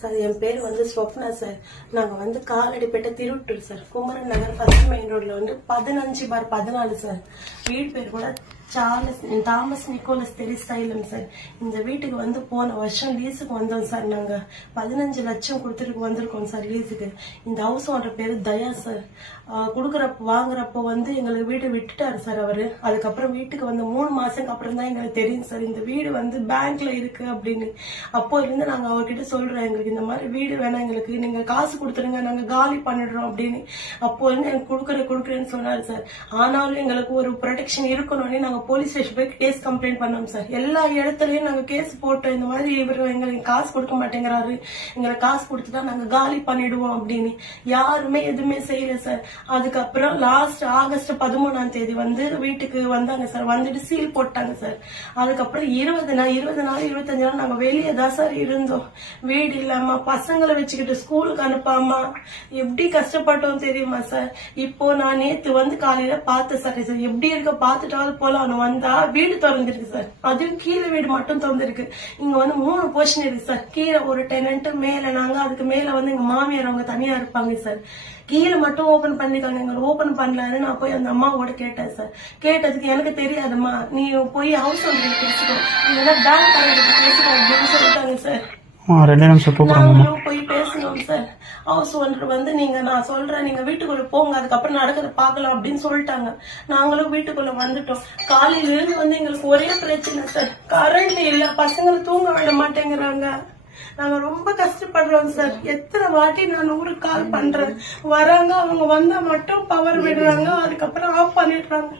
Sir என் பேர் Swapna sir. நாங்க Kaladipet Thiruvattur sir. Kumaran நகர் first main ரோட்ல 15/14 சார். வீடு பேர் கூட தாமஸ் நிக்கோலஸ் தெரிசைலம் சார். இந்த வீட்டுக்கு போன வருஷம் லீஸுக்கு வந்தோம் சார். நாங்க 15 லட்சம் கொடுத்துட்டு வந்திருக்கோம் சார் லீஸுக்கு. இந்த ஹவுஸ் ஓனர் பேரு தயா சார். வாங்குறப்போ எங்களுக்கு வீடு விட்டுட்டாரு சார் அவரு. அதுக்கப்புறம் வீட்டுக்கு 3 மாசத்துக்கு அப்புறம் தான் எங்களுக்கு தெரியும் சார் இந்த வீடு பேங்க்ல இருக்கு அப்படின்னு. அப்போ இருந்து நாங்க அவர்கிட்ட சொல்றோம், எங்களுக்கு இந்த மாதிரி வீடு வேணாம், எங்களுக்கு நீங்க காசு கொடுத்துருங்க, நாங்க காலி பண்ணிடுறோம் அப்படின்னு. அப்போ எனக்கு கொடுக்குறேன்னு சொன்னாரு சார். ஆனாலும் எங்களுக்கு ஒரு ப்ரொடெக்ஷன் இருக்கணும்னு நாங்க போலீஸ் ஸ்டேஷன் போய் கேஸ் கம்ப்ளைண்ட் பண்ணோம் சார். எல்லா இடத்துலயும் நாங்க கேஸ் போட்டோம். இந்த மாதிரி இவர் எங்களுக்கு காசு கொடுக்க மாட்டேங்கிறாரு, எங்களுக்கு காசு கொடுத்துட்டா நாங்க காலி பண்ணிடுவோம் அப்படின்னு. யாருமே எதுவுமே செய்யல சார். அதுக்கப்புறம் லாஸ்ட் ஆகஸ்ட் 13ஆம் தேதி வீட்டுக்கு வந்தாங்க சார். வந்துட்டு சீல் போட்டாங்க சார். அதுக்கப்புறம் 20 நாள் 25 நாள் நாங்க வெளியே தான் சார் இருந்தோம். வீடு இல்லாம பசங்களை வச்சுக்கிட்டு ஸ்கூலுக்கு அனுப்பாம எப்படி கஷ்டப்பட்டோம் தெரியுமா சார். இப்போ நான் நேத்து காலையில பார்த்தேன் சார். எப்படி இருக்க பாத்துட்டாவது போல வந்தா வீடு திறந்துருக்கு சார். அதுவும் கீழே வீடு மட்டும் திறந்துருக்கு. இங்க 3 போர்ஷன் இருக்கு சார். கீழே ஒரு டெனன்ட், மேல நாங்க, அதுக்கு மேல எங்க மாமியார் அவங்க தனியா இருப்பாங்க சார். கீழே மட்டும் ஓபன் பண்ணிருக்காங்க. எங்களை ஓபன் பண்ணலான்னு நான் போய் அந்த அம்மாவோட கேட்டேன் சார். கேட்டதுக்கு எனக்கு தெரியாதுமா, நீ போய் ஹவுஸ் ஓனர் பேசிக்கோ, இல்லைன்னா பேங்க் பேசிக்கோ அப்படின்னு சொல்லிட்டாங்க சார். நாங்களும் போய் பேசணும் சார். ஹவுஸ் ஓனர் நீங்க நான் சொல்றேன், நீங்க வீட்டுக்குள்ள போங்க, அதுக்கப்புறம் நடக்கிறத பாக்கலாம் அப்படின்னு சொல்லிட்டாங்க. நாங்களும் வீட்டுக்குள்ள வந்துட்டோம். காலையில இருந்து எங்களுக்கு ஒரே பிரச்சனை சார். கரண்ட் இல்ல, பசங்களை தூங்க விட மாட்டேங்கிறாங்க. நாங்க ரொம்ப கஷ்டப்படுறோம் சார். எத்தனை வாட்டி நான் 100 கால் பண்றேன், வராங்க, அவங்க வந்தா மட்டும் பவர் விடுறாங்க, அதுக்கப்புறம் ஆஃப் பண்ணிடுறாங்க.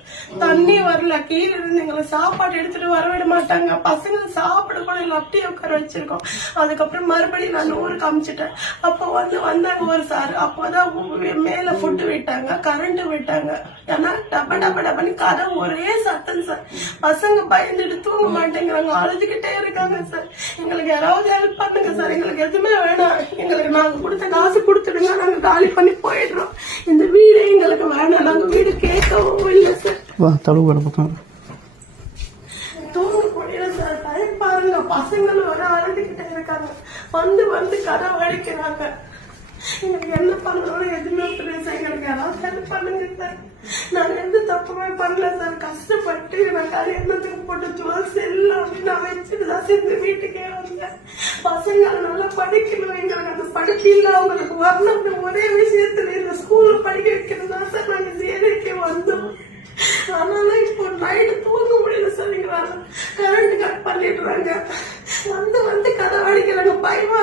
தண்ணி வரல, கீழே இருந்து எங்களை சாப்பாடு எடுத்துட்டு வர விட மாட்டாங்க. பசங்க சாப்பிட கூட இல்லை, அப்படியே உட்கார வச்சிருக்கோம். அதுக்கப்புறம் மறுபடியும் நான் 100 காமிச்சிட்டேன். அப்போ வந்தாங்க ஒரு சார். அப்போதான் மேல ஃபுட்டு விட்டாங்க, கரண்ட் விட்டாங்க. ஏன்னா டப்ப டப்ப டப்பன்னு கதை ஒரே சத்தம் சார். பசங்க பயந்துட்டு தூங்க மாட்டேங்கிறாங்க, அழுதுகிட்டே இருக்காங்க சார். எங்களுக்கு யாராவது ஹெல்ப் பண்ணுங்க சார். எங்களுக்கு எதுவுமே வேணாம். எங்களுக்கு நாங்க கொடுத்த காசு கொடுத்துடுங்க, நாங்க காலி பண்ணி போயிடுறோம். இந்த வீடு எங்களுக்கு வேணாம். நாங்க வீடு கேட்கவும் இல்லை சார். தூங்க முடியல சார். பாருங்க, பசங்களும் வர அழுதுகிட்டே இருக்காங்க. வந்து கதை வடிக்கிறாங்க. எனக்கு என்ன பண்ணணும் எதுவுமே புரியல. எங்களுக்கு யாராவது ஹெல்ப் பண்ணுங்க சார். நான் எந்த தப்புமே பண்ணல சார். கஷ்டப்பட்டு நான் கல்யாணத்துக்கு போட்டு ஜுவல்ஸ் எல்லாம் நான் வச்சுட்டுதான் சேர்ந்து வீட்டுக்கே வந்தேன். பசங்க நல்லா படிக்கணும், எங்களுக்கு அந்த படிப்பு இல்ல, அவங்களுக்கு வரணும் ஒரே விஷயத்துல இந்த ஸ்கூல்ல படிக்க வைக்கிறதா சார் நாங்க சேவைக்கே வந்தோம். ஆனாலும் இப்போ நைட்டு தூங்க முடியல சார். எங்களால கரண்ட் கட் பண்ணிடுறாங்க. வந்து கதை அடிக்கிறாங்க. பயமா